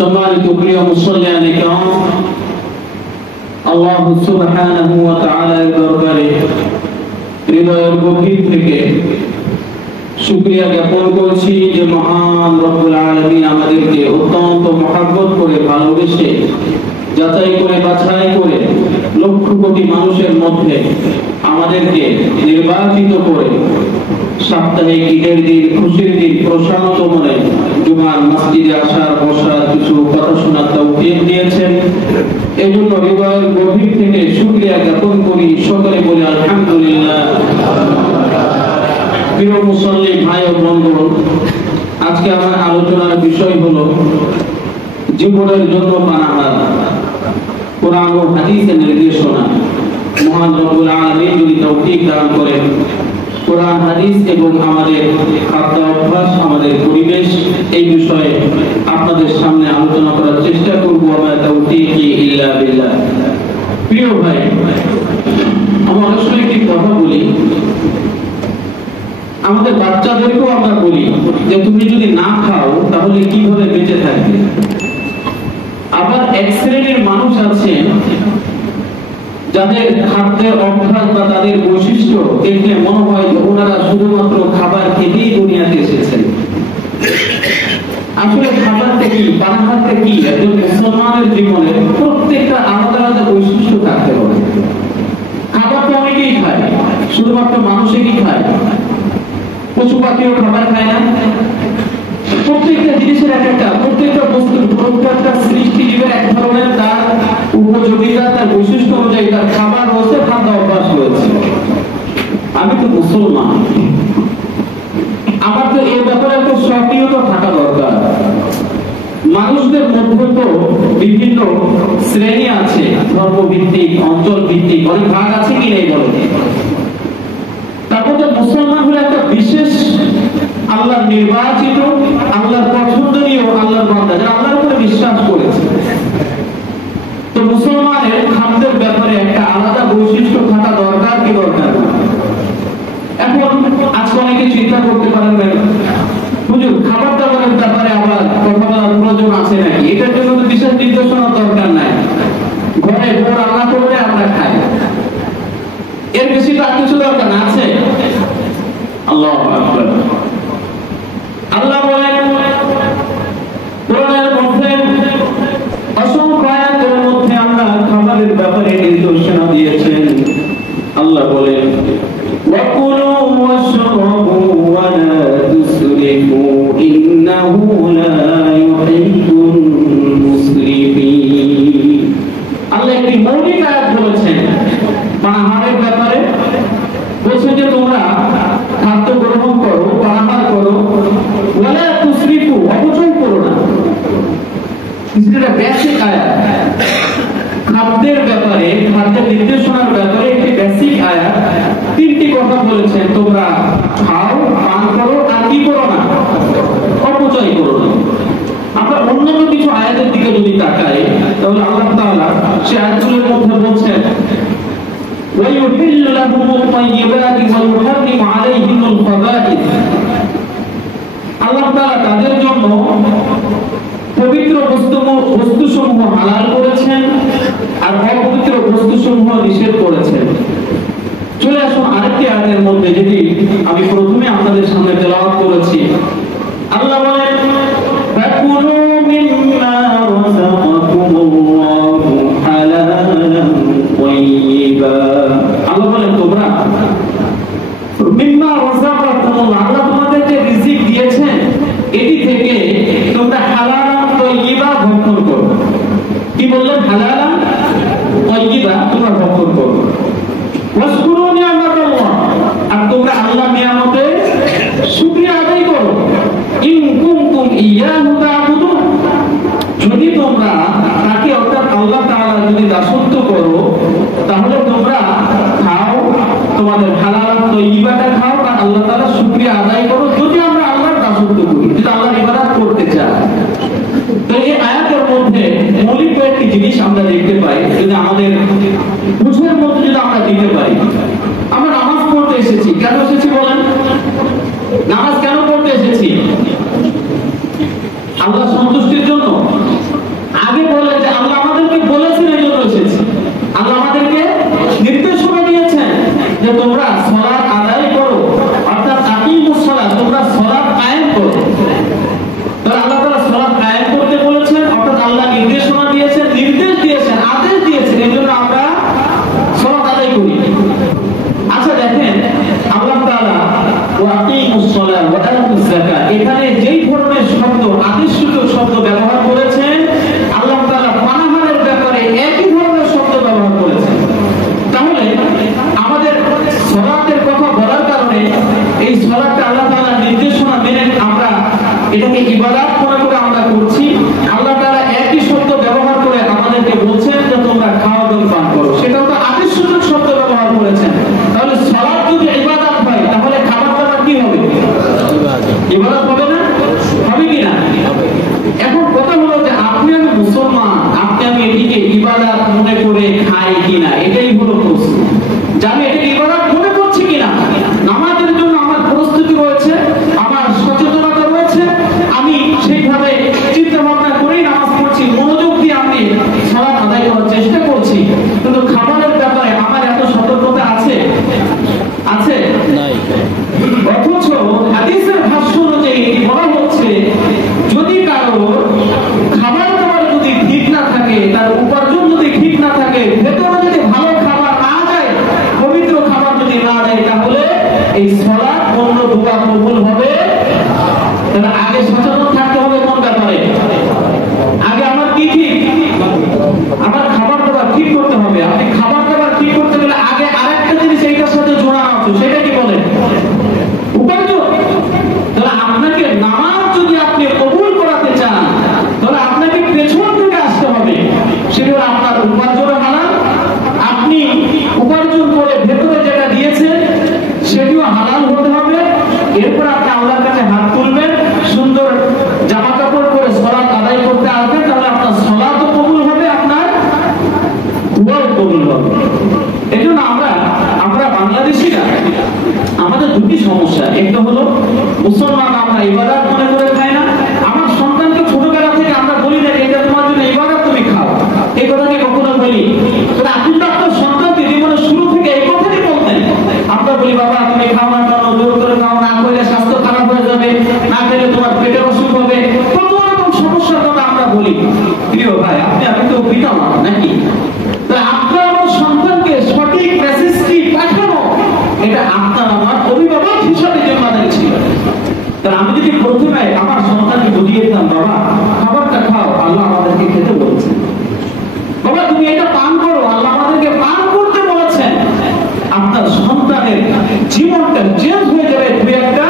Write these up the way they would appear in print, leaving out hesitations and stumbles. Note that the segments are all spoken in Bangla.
সম্মানিত প্রিয় মুসল্লিয়ান ইকরাম, আল্লাহ সুবহানাহু ওয়া তাআলার দরবারে হৃদয়ের গভীর থেকে শুকরিয়া জ্ঞাপন করছি যে মহান রব্বুল আলামিন আমাদেরকে অত্যন্ত মহব্বত করে ভালোবেসে যাচাই করে বাছাই করে লক্ষ কোটি মানুষের মধ্যে আমাদেরকে নির্বাচিত করে সাপ্তাহিক ঈদের দিন, খুশির দিন, প্রশান্ত মনে জুমার মসজিদে আসার বসার কিছু কথা শোনার তৌফিক দিয়েছেন। এই জন্য হৃদয়ের গভীর থেকে শুকরিয়া জ্ঞাপন করি। সকলে বলি আলহামদুলিল্লাহ। প্রিয় মুসল্লি ভাই ও বন্ধু, আজকে আমার আলোচনার বিষয় হলো জীবনের জন্য পানাহার, কোরআন ও হাদিসের নির্দেশনা। মহান রব্বুল আলামিন যদি তৌফিক দান করেন, কোরআন হাদিস এবং আমাদের খাদ্য অভ্যাস, আমাদের পরিবেশ, এই বিষয়ে আপনাদের সামনে আলোচনা করার চেষ্টা করব। আমা তাওফীকি ইল্লা বিল্লাহ। প্রিয় ভাই, আমরা অনেক সময় একটি কথা বলি, আমাদের বাচ্চাদেরকেও আমরা বলি যে তুমি যদি না খাও তাহলে কিভাবে বেঁচে থাকবে। আবার এক শ্রেণীর মানুষ আছে যাদের খাদ্যের অভ্যাস বা তাদের বৈশিষ্ট্য দেখলে মনে হয় যে ওনারা শুধুমাত্র খাবার খেতেই দুনিয়াতে এসেছেন। আসলে খাবারটা কি, পানাহারটা কি? একজন মুসলমানের জীবনে প্রত্যেকটা আলাদা আলাদা বৈশিষ্ট্য থাকতে হবে। খাবার তো অনেকেই খায়, শুধুমাত্র মানুষেরই খায়, পশু পাখিও খাবার খায় না। প্রত্যেকটা জিনিসের এক একটা, প্রত্যেকটা বস্তুর, প্রত্যেকটা সৃষ্টিজীবের এক ধরনের তার উপযোগিতা, তার বৈশিষ্ট্য অনুযায়ী তার খাবার রয়েছে, খাদ্য অভ্যাস রয়েছে। আমি তো মুসলমান, আমার তো এই ব্যাপারে একটা সক্রিয়তা থাকা দরকার। মানুষদের মধ্যে তো বিভিন্ন শ্রেণী আছে, ধর্মভিত্তিক, অঞ্চল ভিত্তিক, অনেক ভাগ আছে কি নেই বলো? তারপর তো মুসলমান হলো একটা বিশেষ আল্লাহর নির্বাচিত, আল্লাহর পছন্দনীয়, আল্লাহর বান্দা, যারা আল্লাহর উপরে বিশ্বাস করেছে। তো মুসলমানের খাদ্যের ব্যাপারে একটা আলাদা বৈশিষ্ট্য থাকা দরকার কি দরকার? এখন আজকে অনেকে চিন্তা করতে পারেন হুজুর, খাবার দাবারের ব্যাপারে আবার কথা বলার প্রয়োজন আছে নাকি? এটার জন্য তো বিশেষ নির্দেশনার দরকার নাই, ঘরে বউ রান্না করলে আমরা খাই, এর বেশি তো আর কিছু দরকার না আছে? আল্লাহু আকবার। আল্লাহ বলেন কোরআনের মধ্যে, অসংখ্য আয়াতের মধ্যে আমরা খাবারের ব্যাপারে নির্দেশনা দিয়েছেন। আল্লাহ বলেন ওয়াকুলু ওয়াশরাবু ওয়া লা তুসরিফু ইন্নাহু লা ইউহিব্বুল মুসরিফিন। আল্লাহ একটি মৌলিক আয়াত বলেছেন পানাহারের ব্যাপারে, বলছেন যে তোমরা খাদ্য গ্রহণ করো, পানাহার করো, ওয়া লা তুসরিফু, অপচয় করো না। এটা বেসিক আয়াত। খাদ্যের ব্যাপারে, খাদ্যের নির্দেশনার ব্যাপারে একটি বেসিক আয়াত। তিনটি কথা বলেছেন, তোমরা খাও, পান করো, আর কি করো না? অপচয় করো না। আমরা অন্যান্য কিছু আয়াতের দিকে যদি তাকাই, তাহলে আল্লাহ তাআলা সে আয়াতগুলোর মধ্যে বলছেন وَيُحِلُّ لَهُمُ الطَّيِّبَاتِ وَيُحَرِّمُ عَلَيْهِمُ الْخَبَائِثَ। আল্লাহ তাআলা তাদের জন্য পবিত্র বস্তুসমূহ হালাল করেছেন আর অপবিত্র বস্তুসমূহ নিষেধ করেছেন। চলে আসুন আরেকটি আয়াতের মধ্যে, যেটি আমি প্রথমে আপনাদের সামনে তেলাওয়াত করেছি। আল্লাহ বলেন ফাকুলু মিম্মা রাযাকাকুমুল্লাহু হালালান তাইয়্যিবা। আল্লাহ বলেন তোমরা মিম্মা রাযাকাকুমুল্লাহ, আল্লাহ তোমাদেরকে রিজিক দিয়েছেন, এটি থেকে তোমরা হালালান তাইয়্যিবা ভক্ষণ করো। কি বললেন? হালালান তাইয়্যিবা তোমরা ভক্ষণ করো। ওয়াশকুরু নি'মাতাল্লাহ, আর তোমরা আল্লাহর নিয়ামতের শুকরিয়া আদায় করো। ইন কুনতুম ইয়াহু তা'বুদুন, যদি তোমরা তাকে অর্থাৎ আল্লাহ তাআলা যদি দাসত্ব করো, তাহলে তোমরা খাও, তোমাদের হালাল তাইয়্যিবাটা খাও, আর আল্লাহ তাআলা শুকরিয়া আদায় করো। যদি আমরা আল্লাহর দাসত্ব করি, যদি আল্লাহর ইবাদত করতে চাই। তো এই আয়াতের মধ্যে মৌলিক কয়েকটি জিনিস আমরা দেখতে পাই, যদি আমাদের বুঝের মধ্যে যদি আমরা দিতে পারি। আমরা নামাজ পড়তে এসেছি, কেন এসেছি বলেন? নামাজ কেন পড়তে এসেছি? আল্লাহ সন্তুষ্টির জন্য। এখানে যেই ধরনের শব্দ আদেশসূচক শব্দ ব্যবহার করেছেন, আল্লাহ তাআলা পানাহারের ব্যাপারে একই ধরনের শব্দ ব্যবহার করেছেন। তাহলে আমাদের সালাতের কথা বলার কারণে এই সালাতটা আল্লাহ তাআলার নির্দেশনা মেনে আমরা এটাকে ইবাদত মনে করে আমরা করছি। আল্লাহ তাআলা একই শব্দ ব্যবহার করে আমাদেরকে বলছেন যে তোমরা খাও এবং পান করো, সেটাও তো আদেশসূচক শব্দ ব্যবহার করেছেন। তাহলে সালাত যদি ইবাদত হয় তাহলে খাবার দাবার কি হবে? ইবাদত হবে না? হবে কি না? এখন কথা হলো যে আপনি আমি মুসলমান, আপনি আমি এটিকে ইবাদত মনে করে খাই কিনা, এটাই হলো প্রশ্ন। যে আমি এটাকে ইবাদত মনে করছি কিনা, নামাজের জন্য আমার প্রস্তুতি রয়েছে, আমার সচেতনতা রয়েছে, আমি সেইভাবে চিন্তা ভাবনা করেই নামাজ পড়ছি, মনোযোগ দিয়ে আমি সালাত আদায় করার চেষ্টা করছি। কিন্তু খাবারের ব্যাপারে আমার এত সতর্কতা আছে আছে নাই। অথচ হাদিসের ভাষ্য অনুযায়ী বলা হচ্ছে যদি কারো খাবার দাবার যদি ঠিক না থাকে, তার উপার্জন যদি ঠিক না থাকে, ভেতরে যদি ভালো খাবার না যায়, পবিত্র খাবার যদি না দেয়, তাহলে এই সালাত অন্য দোয়া কবুল হবে। তাহলে আগে সচেতন থাকতে হবে কোন ব্যাপারে? আগে আমার কি ঠিক? আমার খাবার দাবার ঠিক করতে হবে। আপনি খাবার দাবার ঠিক করতে গেলে আগে আরেকটা জিনিস এইটার সাথে জোড়া আছে, সেটা কি বলেন? উপার্জন। তাহলে আপনাকে নামাজ যদি আপনি কবুল করাতে চান, তাহলে আপনাকে পেছন থেকে আসতে হবে। সেটা আপনার উপার্জন হালাল, আপনি উপার্জন করে ভেতরে যেটা দিয়েছেন সেটিও হালাল হতে হবে। এরপর আপনি আল্লাহর কাছে হাত তুলবেন, সুন্দর জামা কাপড় পরে সালাত আদায় করতে আসবেন, তাহলে আপনার সালাতও কবুল হবে, আপনার দুয়াও কবুল হবে। এই জন্য আমরা বাংলাদেশিরা আমাদের দুটি সমস্যা। একটা হলো মুসলমান আমরা ইবাদত মনে করে খাই না। আমার সন্তানকে ছোটবেলা থেকে আমরা বলি না এটা তোমার জন্য ইবাদত, তুমি খাও, এই কথাকে কখনো বলি? তবে আপনি তো আপনার সন্তানকে জীবনের শুরু থেকে এই কথাই বলতেন। আমরা বলি বাবা তুমি খাও না কেন, জোর করে খাও, না খেলে স্বাস্থ্য খারাপ হয়ে যাবে, না খেলে তোমার পেটের অসুখ হবে, কত রকম সমস্যার কথা আমরা বলি। প্রিয় ভাই, আপনি তো পিতা মা নাকি? আপনার আমার সন্তানকে সঠিক মেসেজটি পাঠানো, এটা আপনার আমার অভিভাবক হিসাবে জিম্মাদারি ছিল। তাহলে আমি যদি প্রথমে আমার সন্তানকে বুঝিয়ে দিতাম বাবা খাবারটা খাও, আল্লাহ আমাদেরকে খেতে বলেছেন, বাবা তুমি এটা পান করো, আল্লাহ আমাদেরকে পান করতে বলেছেন, আপনার সন্তানের জীবনটা চেঞ্জ হয়ে যাবে। দুই একটা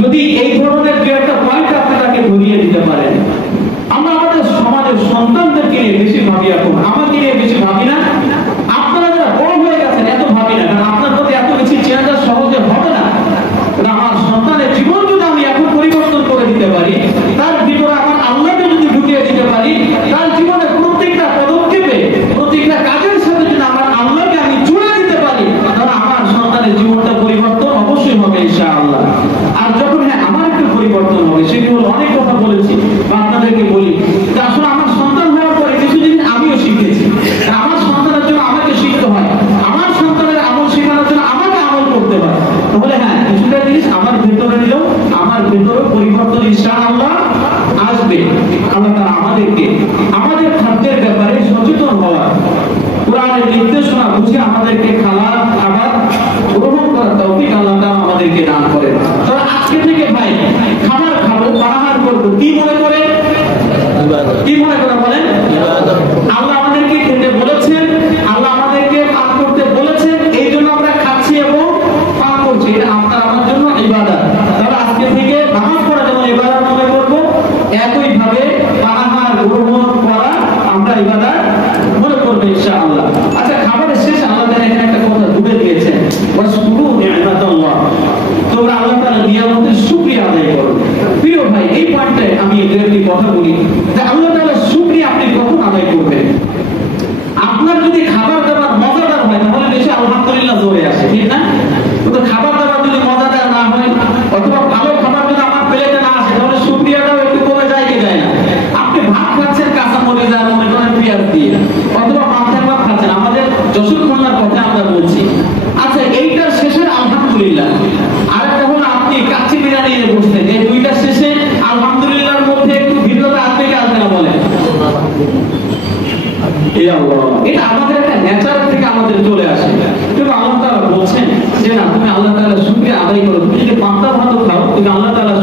যদি এই ধরনের দুই একটা পয়েন্ট আপনি তাকে ধরিয়ে দিতে পারেন। আমরা আমাদের সমাজের সন্তানদেরকে নিয়ে বেশি ভাবি, এখন আমাকে নিয়ে বেশি ভাবি না। আপনারা যারা বড় হয়ে গেছেন এত ভাবি না, কারণ আপনার প্রতি এত বেশি চেঞ্জ সহজে হবে না। আমার সন্তানের জীবন যদি আমি এখন পরিবর্তন করে দিতে পারি, তার ভিতরে আমার আল্লাহকে যদি ঢুকিয়ে দিতে পারি, তার জীবনে প্রত্যেকটা পদক্ষেপে প্রত্যেকটা কাজের সাথে যদি আমার আল্লাহকে আমি জুড়ে দিতে পারি, তাহলে আমার সন্তানের জীবনটা পরিবর্তন অবশ্যই হবে ইনশাআল্লাহ। আর যখন আমার একটু পরিবর্তন হবে, সেটি হলো অনেক কথা বলেছি বা আপনাদেরকে বলি যে আসলে আমার সন্তান হওয়ার পরে কিছু জিনিস আমিও শিখেছি। আমার সন্তানের জন্য আমাকে শিখতে হয়, আমার সন্তানের আমল শেখানোর জন্য আমাকে আমল করতে হয়। তাহলে কিছুটা জিনিস আমার ভেতরে নিলেও আমার ভেতরে পরিবর্তন ইনশাআল্লাহ আসবে। আল্লাহ তাআলা আমাদেরকে আমাদের খাদ্যের ব্যাপারে সচেতন হওয়া, কোরআনের নির্দেশনা বুঝে আমাদেরকে খাবার গ্রহণ করার তৌফিক আল্লাহ তাআলা আমাদেরকে দান করেন। তো আজকে থেকে ভাই খাবার খাবো, পানাহার করবো, কি মনে করে? কি মনে করে বলেন? আল্লাহ আমাদেরকে খেতে বলেছেন, আল্লাহ আমাদেরকে পান করতে বলেছেন, এই জন্য আমরা খাচ্ছি এবং পান করছি। এটা আপনার আমার জন্য ইবাদত। তাহলে আজকে থেকে নামাজ পড়া যেমন ইবাদত মনে করবো, একইভাবে পানাহার গ্রহণ করা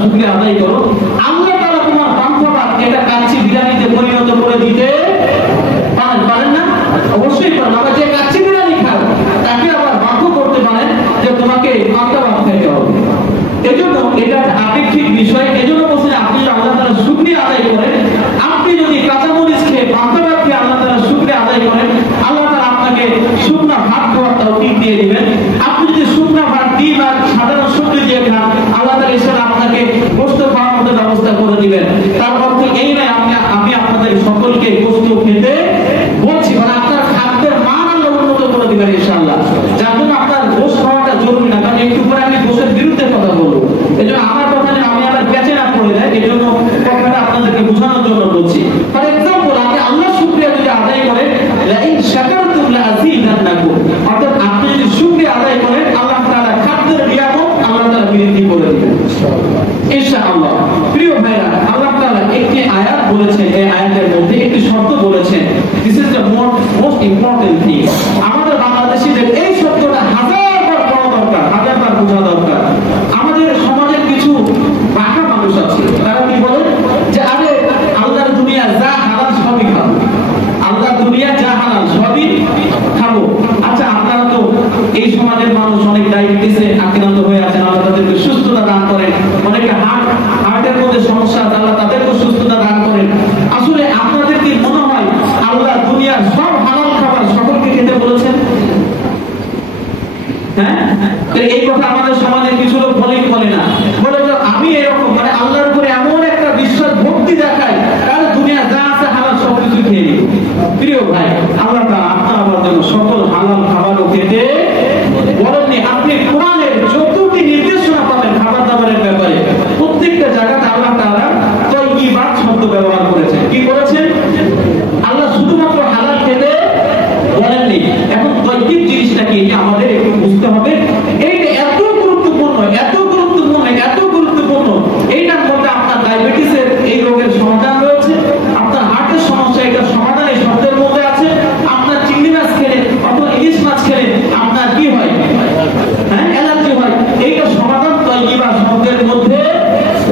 শুকরিয়া আদায় করো, আল্লাহ তাআলা তোমার পান্থভাত এটা কাচ্চি বিরিয়ানিতে পরিণত করে দিতে পারেন না? অবশ্যই পারেন। আবার যে কাচ্চি বিরিয়ানি খাও তাকে আবার বাধ্য করতে পারেন যে তোমাকে পান্থভাত খেতে হবে। এজন্য এটা আপেক্ষিক বিষয়। এজন্য বলছেন আপনি আল্লাহ তাআলার শুকরিয়া আদায় করেন। আপনি যদি কাঁচামরিচ খেয়ে পান্থভাত খেয়ে আল্লাহ তাআলার শুকরিয়া আদায় করেন, আল্লাহ তাআলা আপনাকে শুকনা ভাত খাওয়ার তৌফিক দিয়ে দিবেন। আপনি যদি শুকনা ভাত ডিম আর সাধারণ সবজি দিয়ে খান, আল্লাহ তাআলা এছাড়া আপনাকে গোশত খাওয়ার মতো ব্যবস্থা করে দিবেন। তার অর্থ এই নয় আমি আপনাদের সকলকে গোশত খেতে বলছি, মানে আপনার খাদ্যের মান আল্লাহ উন্নত করে দিবেন ইনশাআল্লাহ। যার জন্য আপনার গোশত খাওয়াটা জরুরি না, কারণ একটু পরে আমি গোশতের বিরুদ্ধে কথা বলবো। এজন্য আমার কথা নিয়ে আমি আবার পেঁচে না পড়ে যায়, এজন্য কথাটা আপনাদেরকে বোঝানোর জন্য বলছি। ফর এক্সাম্পল, আপনি আল্লাহর শুকরিয়া যদি আদায় করেন, লা ইন শাকারতুম লা আযীদান্নাকুম, অর্থাৎ আপনি যদি শুকরিয়া আদায় করেন, আল্লাহ তাআলা খাদ্যের নিয়ামত আল্লাহ তাআলা বৃদ্ধি করে দিবেন ইনশাআল্লাহ। প্রিয় ভাইরা, আল্লাহ তাআলা একটি আয়াত বলেছেন, এই আয়াতের মধ্যে একটি শব্দ বলেছেন, this is the most important thing. আমাদের বাংলাদেশীদের এই শব্দটা হাজারবার পড়া দরকার, হাজারবার বোঝা দরকার। আমাদের সমাজের কিছু বাঁকা মানুষ আছে, তারা কি বলে যে আরে আল্লাহর দুনিয়া যা হালাল সবই খাবো, আল্লাহর দুনিয়া যা হালাল সবই খাবো। আচ্ছা, আপনারা তো এই সমাজের মানুষ অনেক ডায়াবেটিসে আক্রান্ত হয়ে আছেন, আল্লাহ তাদেরকে সুস্থতা দান করেন। অনেকে হার্টের মধ্যে সমস্যা আছে, আল্লাহ তাদেরকে সুস্থতা দান করেন। আসলে আপনাদের কি মনে হয় আল্লাহ দুনিয়ার সব হালাল খাবার সকলকে খেতে বলেছেন? হ্যাঁ, এই কথা আমাদের সমাজে কিছু লোক বলে না, বলে আমি এরকম, মানে আল্লাহর উপরে এমন একটা বিশ্বাস ভক্তি দেখায় তাহলে দুনিয়া যা আছে হালাল সবকিছু খেয়ে নিব। প্রিয় ভাই, আল্লাহ তাআলা আপনার জন্য সকল হালাল খাবারও খেতে বলেননি। আপনি কোরআনের 14টি নির্দেশনা পাবেন খাবার দাবারের ব্যাপারে। প্রত্যেকটা জায়গাতে আল্লাহ তাআলা তাইয়্যিবাত শব্দ ব্যবহার করেছেন। কি করেছেন? আল্লাহ শুধুমাত্র হালাল খেতে বলেননি। এখন তাইয়্যিব জিনিসটা কি এটা আমাদের একটু বুঝতে হবে। এইটা এত গুরুত্বপূর্ণ, এত গুরুত্বপূর্ণ, এত গুরুত্বপূর্ণ। এইটার মধ্যে আপনার ডায়াবেটিসের এই রোগের সমাধান রয়েছে, আপনার হার্টের সমস্যা এটার সমাধান এই শব্দের মধ্যে আছে। আপনার চিংড়ি মাছ খেলে অথবা ইলিশ মাছ খেলে আপনার কি হয়? হ্যাঁ, অ্যালার্জি হয়। এইটা সমাধান তাইয়্যিবা শব্দের মধ্যে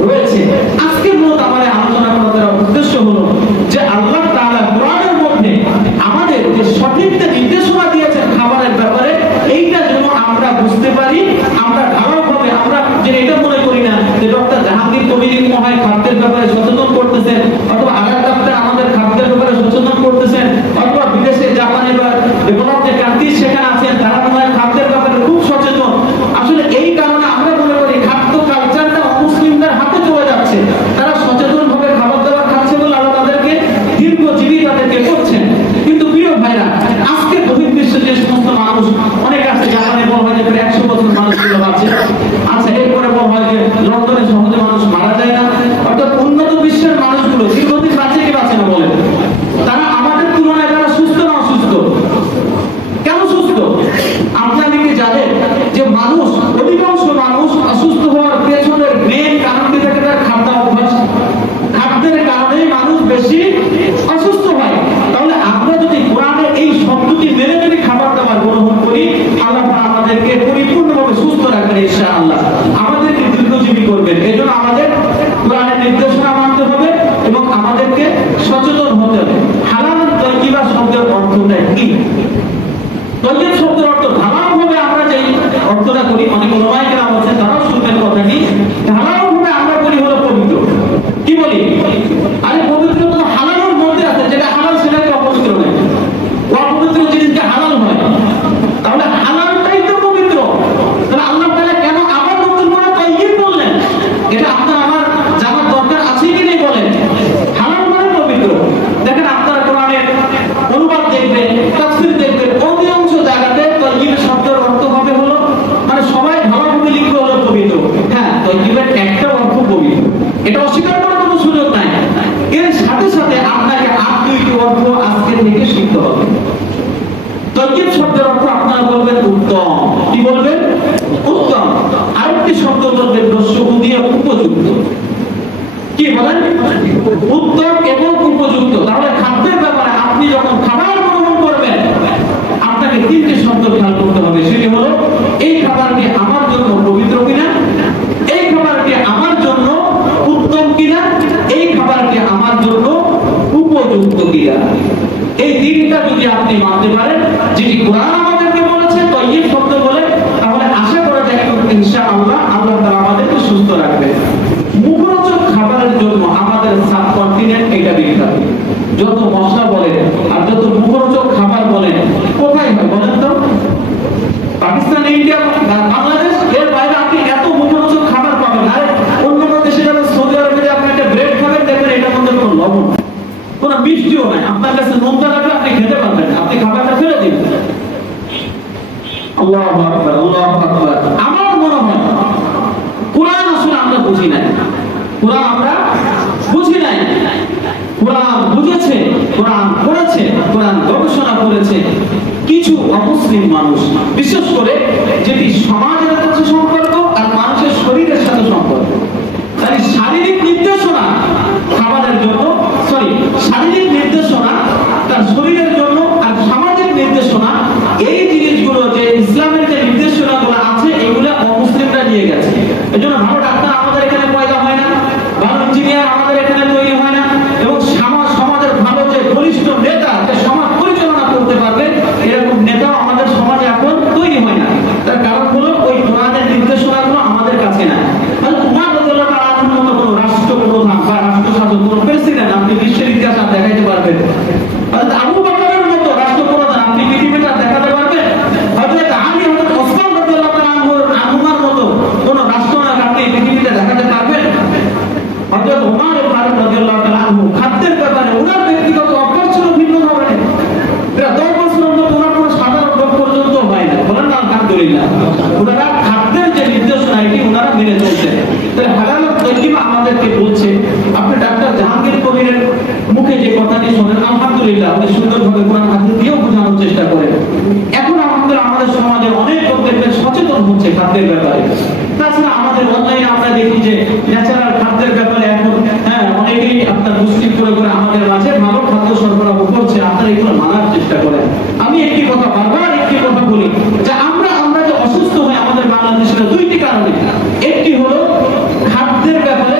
রয়েছে। আজকের মূলত আমাদের আলোচনা করার উদ্দেশ্য হলো যে আল্লাহ তাআলা কোরআনের মধ্যে আমাদের যে সঠিক নির্দেশনা দিয়েছেন খাবারের ব্যাপারে, এইটা যেন আমরা বুঝতে পারি। আমরা ধারাবাহিকভাবে আমরা যে এটা মনে করি না যে ডক্টর জাহাঙ্গীর কবির মহায় খাদ্যের ব্যাপারে সচেতন করতেছেন, অথবা আগার ডাক্তার আমাদের খাদ্যের ব্যাপারে সচেতন করতেছেন, অথবা বিদেশে জাপানে বা ডেভেলপ যে কান্ট্রি সেখানে আছেন তারা মনে খাদ্যের ব্যাপারে খুব সচেতন। আসলে এই কারণে আমরা মনে করি খাদ্য কালচারটা মুসলিমদের হাতে চলে যাচ্ছে। তারা সচেতন ভাবে খাবার দাবার খাচ্ছে বলে আল্লাহ তাদেরকে দীর্ঘজীবী তাদেরকে করছেন। কিন্তু প্রিয় ভাইরা, আজকে বহির্বিশ্বে যে সমস্ত মানুষ অনেক আছে, জাপানে বলা হয় যে 100 বছর মানুষগুলো আছে, আচ্ছা এরপরে বলা হয় যে লন্ডনে সহজে মানুষ মারা যায় না, অর্থাৎ উন্নত বিশ্বের মানুষগুলো দীর্ঘদিন বাঁচে কি বাঁচে না বলেন? তারা আমাদের তুলনায় তারা সুস্থ না অসুস্থ? কেন সুস্থ? আপনি আমি কি জানেন যে মানুষ, অধিকাংশ মানুষ অসুস্থ হওয়ার পেছনের মেইন কারণ কি থাকে? তার খাদ্যাভ্যাস। খাদ্যের কারণেই মানুষ বেশি অসুস্থ হয়। তাহলে আমরা যদি কোরআনের এই শব্দটি মেনে যদি খাবার দাবার গ্রহণ করি, আল্লাহ আমাদেরকে পরিপূর্ণভাবে সুস্থ রাখবেন ইনশাআল্লাহ, আমাদেরকে দীর্ঘজীবী করবেন। এজন্য আমাদের কোরআনের নির্দেশনা মানতে হবে এবং আমাদেরকে সচেতন হতে হবে। হালাল তাইয়্যিবা শব্দের অর্থটা কি? তাইয়্যিব শব্দের অর্থ ধারাবাহিকভাবে আমরা যে অর্থটা করি, অনেক ওলামায়ে কেরাম আছেন তারাও শুনবেন কথাটি, ধারাবাহিকভাবে আমরা বলি হলো পবিত্র। কি বলি? আরে পবিত্র তো হালালের মধ্যে আছে, যেটা হালাল সেটাকে অপবিত্র নয়, অপবিত্র জিনিসটা হালাল হয়। তাহলে হালালটাই তো পবিত্র। তাহলে আল্লাহ তাআলা কেন আবার নতুন করে তাইয়্যিব বললেন? এটা আপনার আমার জানার দরকার আছে কি নেই বলেন? হালাল মানে পবিত্র। দেখেন আপনারা কোরআনের অনুবাদ দেখবেন, তাফসীর দেখবেন, অধিকাংশ জায়গাতে তাইয়্যিব শব্দের অর্থ হবে হলো, মানে সবাই ভালোভাবে লিখবে হলো পবিত্র। হ্যাঁ, তাইয়্যিবের একটা অর্থ পবিত্র, এটা অস্বীকার করার কোনো সুযোগ নাই। এর সাথে সাথে আপনাকে আর দুইটি অর্থ আজকে থেকে শিখতে হবে। তাইয়্যিব শব্দের অর্থ আপনারা বলবেন উত্তম। কি বলবেন? উত্তম। আরেকটি শব্দ বলবেন দস্যু দিয়ে উপযুক্ত। কি বলেন? উত্তম এবং উপযুক্ত। তাহলে খাদ্যের ব্যাপারে আপনি যখন খাবার গ্রহণ করবেন, আপনাকে তিনটি শব্দ খেয়াল করতে হবে। সেটি হলো এই খাবারটি আমার জন্য পবিত্র কিনা, এই খাবারটি আমার জন্য আপনি মানতে পারেন যেটি কোরআন আমাদেরকে বলেছে তাইয়্যিব শব্দ বলে, তাহলে আশা করা যায় ইনশাআল্লাহ আল্লাহ তাআলা আমাদেরকে সুস্থ রাখবে। মুখরোচক খাবারের জন্য আমাদের সাবকন্টিনেন্ট এটা বিখ্যাত। যত মশলা বলেন আর যত মুখরোচক খাবার বলেন কোথায় হয় বলেন তো? পাকিস্তান, ইন্ডিয়া, বাংলাদেশ, এর বাইরে আপনি এত মুখরোচক খাবার পাবেন। আর অন্যান্য দেশে যাবেন, সৌদি আরবে আপনি একটা ব্রেড খাবেন, দেখবেন এটার মধ্যে কোনো লবণ, কোনো মিষ্টিও নাই। আপনার কাছে নোনতা লাগবে, আপনি খেতে পারবেন না, আপনি খাবারটা ফেলে দিন। আল্লাহু আকবার, আল্লাহু আকবার। আমার মনে হয় কোরআন আসলে আমরা বুঝি নাই, কোরআন আমরা বুঝি নাই। কোরআন বুঝেছে, কোরআন পড়েছে, কোরআন গবেষণা করেছে কিছু অমুসলিম মানুষ, বিশেষ করে যেটি সমাজের সাথে সম্পর্ক আর মানুষের শরীরের সাথে সম্পর্ক। তাই শারীরিক নির্দেশনা খাবারের জন্য, শারীরিক নির্দেশনা তার শরীরের জন্য আর সামাজিক নির্দেশনা, এই জিনিসগুলো যে ইসলামের যে নির্দেশনাগুলো আছে এগুলো অমুসলিমরা নিয়ে গেছে। এই জন্য ভালো ডাক্তার আমাদের এখানে পয়দা হয় না, ভালো ইঞ্জিনিয়ার আমাদের এখানে তৈরি হয় না, এবং সমাজের ভালো যে বলিষ্ঠ নেতা যে সমাজ পরিচালনা করতে পারবে এরকম নেতাও আমাদের সমাজে এখন তৈরি হয় না। তার কারণ হলো ওই কোরআনের নির্দেশনাগুলো আমাদের কাছে না। উমর রাদিয়াল্লাহু তাআলা আনহুর মতো কোনো রাষ্ট্রপ্রধান বা রাষ্ট্রশাসক, কোনো প্রেসিডেন্ট আপনি বিশ্বের ইতিহাস আর দেখাইতে পারবেন? আবু বকরের মতো রাষ্ট্রপ্রধান আপনি পৃথিবীতে দেখাতে পারবেন? হযরত আলী, হযরত ওসমান রাদিয়াল্লাহু তাআলা আনহুর মতো কোনো রাষ্ট্রনায়ক আপনি পৃথিবীতে দেখাতে পারবেন? হযরত ওমর ফারুক রাদিয়াল্লাহু তাআলা আনহু খাদ্যের ব্যাপারে ওনার ব্যক্তিগত অভ্যাস ছিল ভিন্ন ধরনের। প্রায় 10 বছরের মধ্যে ওনার কোনো সাধারণ রোগ পর্যন্ত হয় না, বলেন না আলহামদুলিল্লাহ। ওনারা খাদ্যের যে নির্দেশনা এটি ওনারা মেনে চলছেন। তাহলে হালাল তাইয়্যিবা আমাদেরকে বলছে। আপনি ডাক্তার জাহাঙ্গীর কবিরের মুখে যে কথাটি শোনেন, আলহামদুলিল্লাহ উনি সুন্দরভাবে কোরআন হাদিস দিয়েও বোঝানোর চেষ্টা করেন। এখন আমাদের সমাজে অনেক লোক দেখবেন সচেতন হচ্ছে খাদ্যের ব্যাপারে। তাছাড়া আমাদের অনলাইনে আমরা দেখি যে ন্যাচারাল খাদ্যের ব্যাপারে এখন অনেকেই আপনার মুসলিম করে আমাদের মাঝে ভালো খাদ্য সরবরাহ করছে। আপনারা এগুলো মানার চেষ্টা করেন। আমি একটি কথা বারবার একটি কথা বলি যে আমরা যে অসুস্থ হই আমাদের বাংলাদেশের দুইটি কারণে। একটি হলো খাদ্যের ব্যাপারে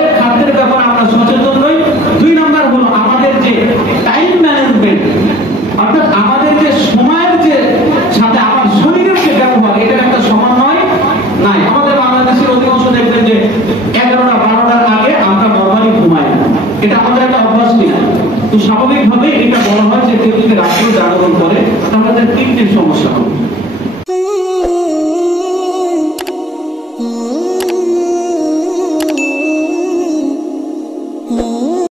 আমরা সচেতন নই। 2 নাম্বার হলো আমাদের যে টাইম ম্যানেজমেন্ট, অর্থাৎ আমাদের যে